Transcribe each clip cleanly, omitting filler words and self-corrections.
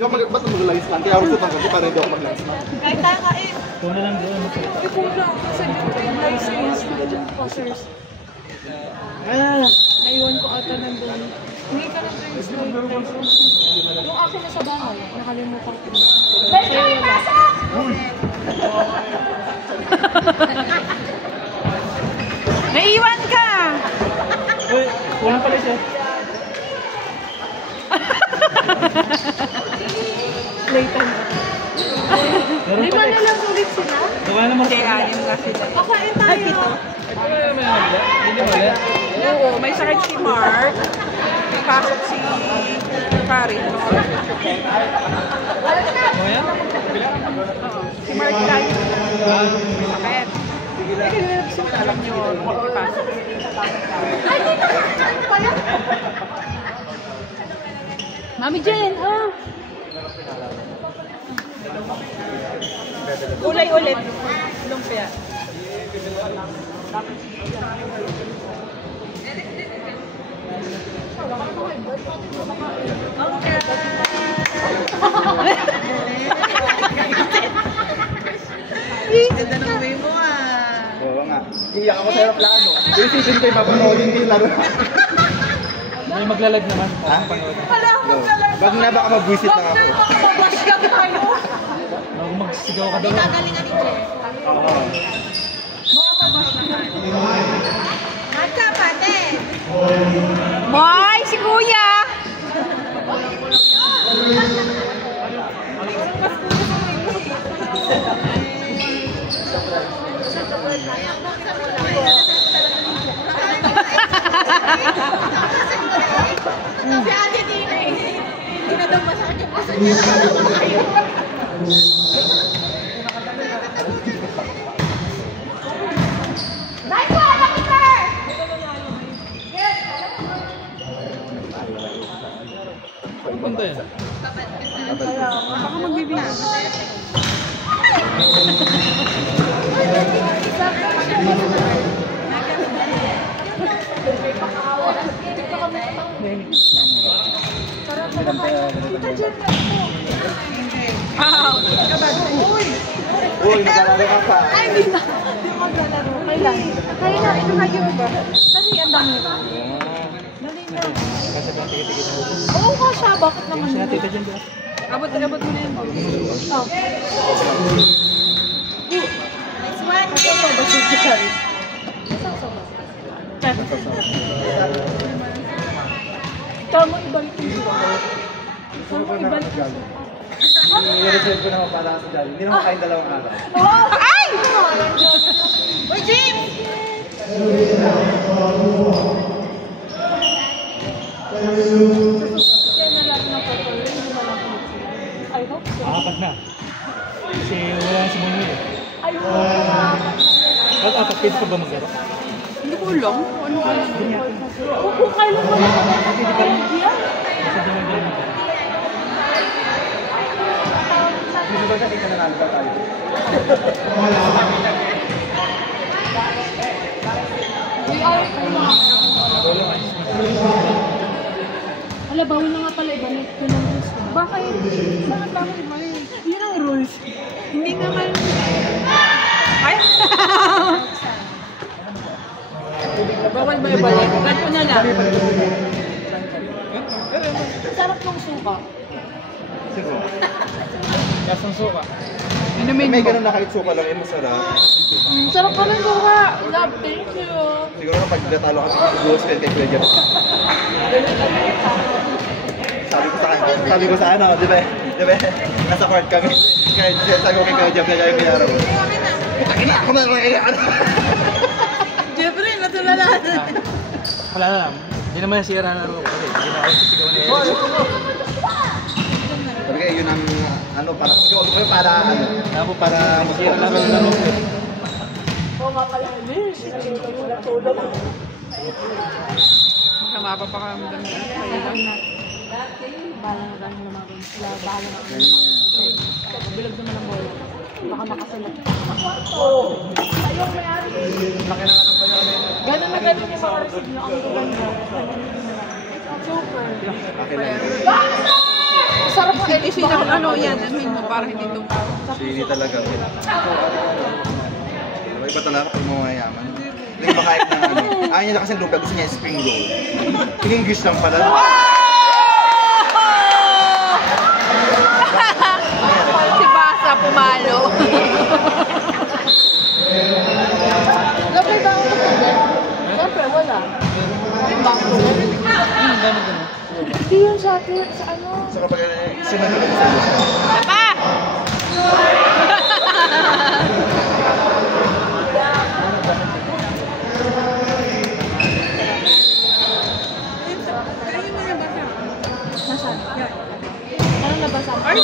Yung ba't mag-lines lang? Kaya ako sutang kasi para hindi ako mag-lines lang. Kahit tayo kain. Kung na lang doon. Ikaw lang. Kasi dito yung license. Passers. Naiwan ko ata nandun. Hindi ka na train license. Yung akin na sa bahay. Nakalimutan ko. Sa'yo wala. Naiwan ka! Uy, walang pala siya. Layton. Di ba nalang ulit sila? Gawa naman. Kaya anim nga sila. Pakain tayo. Ay, pito. Hindi mo yan. Oo, may sakit si Mark. May pasok si Karin. Ano yan? Si Mark tayo. May sakit. Alam nyo, may pasok. Ay, dito ka! Mami Jen, Kulay ulit. Lumpia. Ganda ng way mo Oo nga. Iyak ako sa aeroplano. Isipin ko yung papanoodin ko yung laro. May magla-live naman. Ha? Wala akong talaga. Wag na baka mag-visit lang ako. Makababash lang tayo. Bago magsigaw ka doon. Gagalingan ni Jen. Makababash lang tayo. Magkapatid. Boy, si Kuya. Si Ate Tina hindi na daw masakit yung puso niya. Nice one, Lucky Sir! Ano banda yan? Baka magbibigay. Uy, naglalaro ka pa. Ay, hindi na. Hindi ko maglalaro. Kailan? Kaya na, ito kayo ba? Dali, ang dami. Dali na. Kasi ba tigit-tigit na ito? Oo ka siya, bakit naman? Kasi natin ito dyan ba? Abot mo na yun. Oh. Nice one. Ito ba si Charis? Tama, ibalik yung suka. Tama, ibalik yung suka. I-reserve ko naman para sa dali. Hindi naman kain dalawang araw. Ay! Uy, James! I hope so. Apat na. Kasi wala si Monoy eh. I hope. Apat, pwede pa ba maglaro? Hindi ko alam. Ano ka lang? Kung kailan mo lang ako idea. Kasi di mo dyan maglaro. Hindi ba kasi kananalo ba tayo? We are Ala, bawal na nga pala ibalik ko ng rules. Bakit? Bakit bawal ibalik? Yun ang rules. Hindi naman... Ay! Bawal ba ibalik? Ganito na lang. Sarap ng suka. Siguro. Kasang suka. May ganun na kahit suka lang, masarap. Sarap pa ng suka. Love, thank you. Siguro na pag natalo kami ng Goals kay Kuya Jeff. Sabi ko sa ano, di ba? Di ba? Nasa court kami. Kaya sabi ko kay Kuya Jeff na kaya pinaro ko. Ina, ako na lang. Jeffrey, natulalahan. Wala na lang. Hindi naman nasira na ako. Hindi na ako sisigaw ni Eric. Sabi kayo, yun ang ano, para siguro ko para ano. Ako para masira lang ang laro. Oo nga pala, masama pa kami doon. Bahala na tayo naman. Bahala na tayo naman. Bilog naman ang bola. Baka makasalat. Oo. Ayong may-ari. Laki na ka ng Gano'n na gano'n yung mga receive na ang ganda. Super. Okay na. Sarap ang LC na ano yan. Ano mo para hindi tumaw. Sili talaga. Iba talaga pag mayayaman. Hindi makain ng ano. Ayaw niya na kasi lupa. Gusto niya spring roll. English lang pala. Si Basa pumalo. Lapay ba ako sa siyempre, wala. Dami din. Hindi yun sa ano? So kapag sinunod ko sa gusto. Tapa! Nasaan? Ano nabasa? Ay!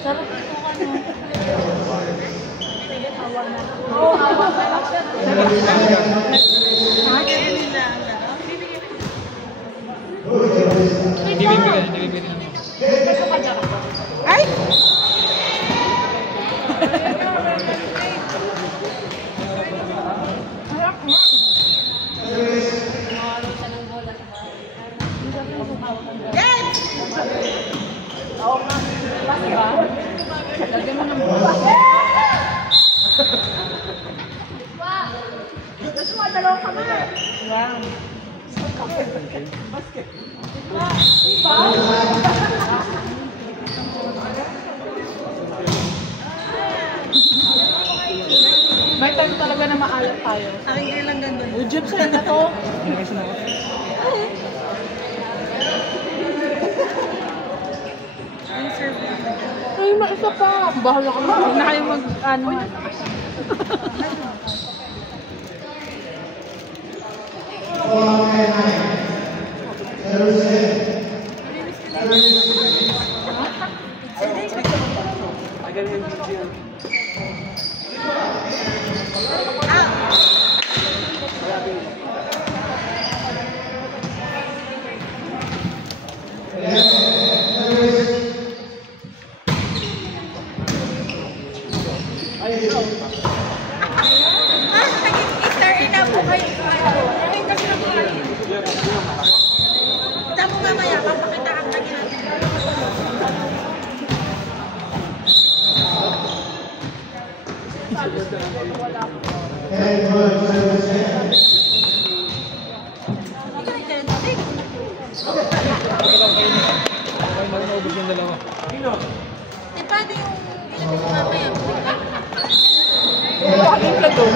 Sarap ito ano. Awa na. Oo, awa na. Bibigyan. Ay! Lagyan mo ng bukas. Gusto mo dalawa kami. Wow. May time talaga na maalat tayo. Aking ilang ganda. Ujib sa'yo na to. Ay, maisa pa. Bahala ka na. Huwag na kayo mag-ano. Maubos yung dalawa. Eh, paano yung mamaya? Bakit ka doon?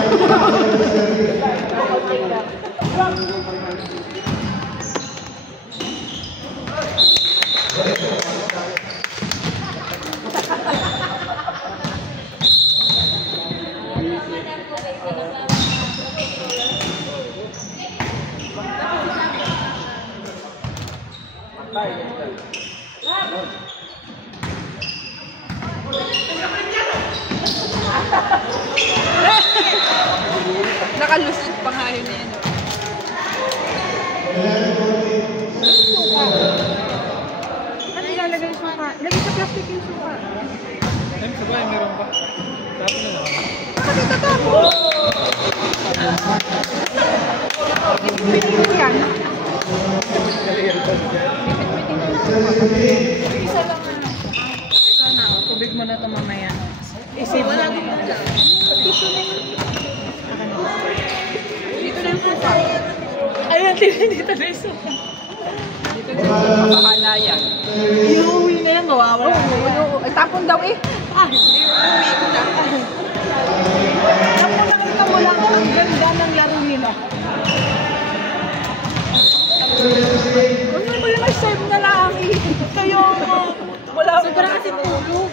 Nakalusot pa nga yun eh. Ano ilalagay yung suka? Lagay sa plastic yung suka. Ay, sabay, meron pa. Tapos na lang. Bakit natatapo? Ipit-pitin ko yan. Ipit-pitin ko yung suka. Isa lang na. Ikaw na, tubig mo na ito mamaya. Isip mo. Tissue na yun. Dito na yung suka. Ayun, dito na yung suka. Dito na yung suka. Bahala yan. Iuwi na yan, mawawala. Oo, tapon daw eh. Iuwi ko na. Nakita mo lang ang ganda ng laro nila. Ano ba yung serve na lang? Kayo, wala. Sobrang kasi tulog.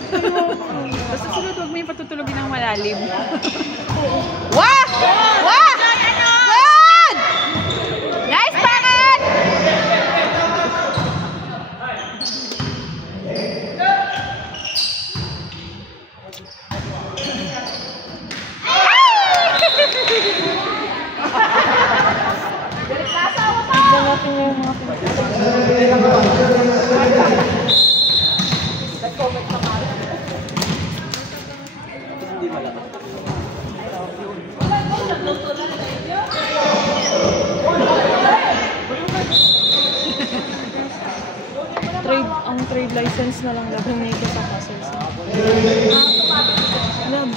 Basta sunod, huwag mo yung patutulogin ng malalim. Wah! Wah! Good! Nice, Pangan! muscles na lang gagawin ko sa muscles. Love.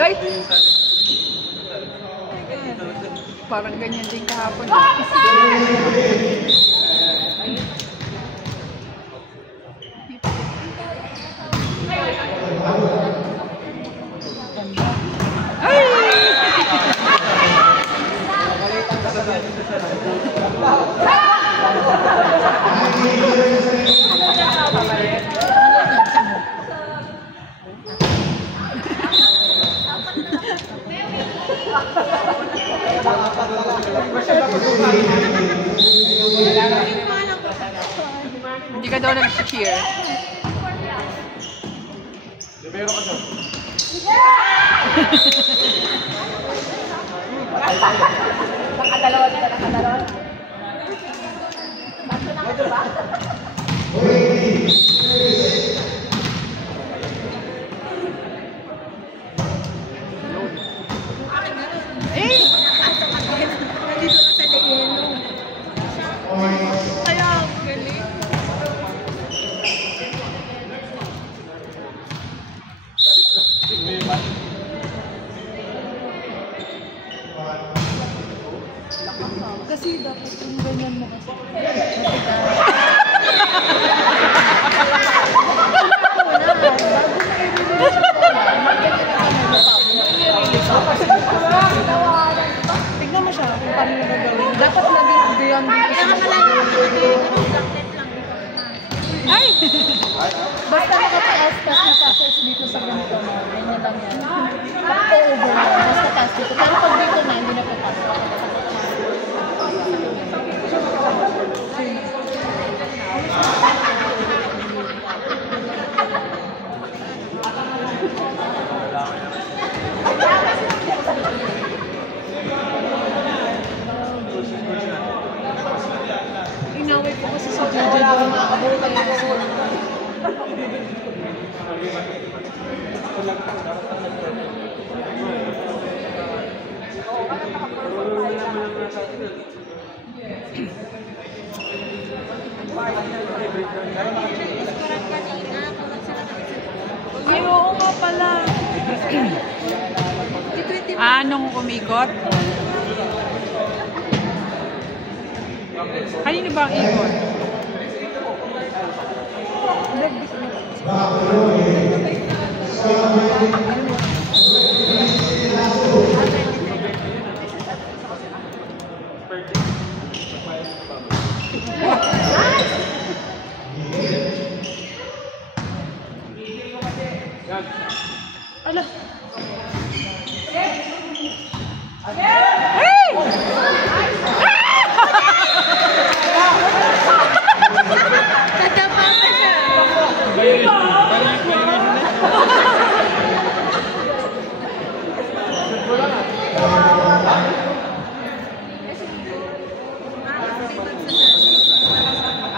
Right? Parang ganyan din kahapon. Hindi ka daw nag-cheer. Libero ka daw. Nakadalawa dito, nakadalawa. Bato na ka diba? Kasi dapat yung ganyan mo kasi. Tignan mo siya kung paano mo gagawin. Dapat naging beyond dito sa ay! Basta nakataas ka na passes dito sa ganito mo. Ganyan lang yan. Pag-over mo, basta taas dito. Pero pag dito na, hindi na patas. Inaway ko kasi sa Jojo doon nakabot tayo. Ay, oo nga pala. Anong umikot? Kanino ba ang ikot? Ala.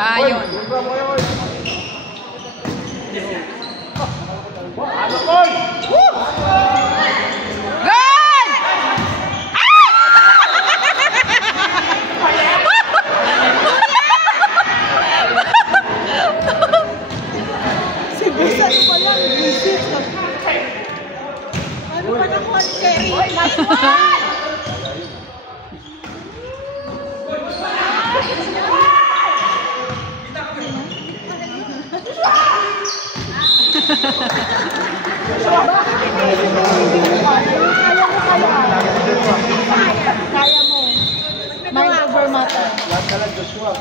Ayun. Ano pa na konti? Last one! Kaya mo. Mind over matter. Lahat ka lang, Joshua.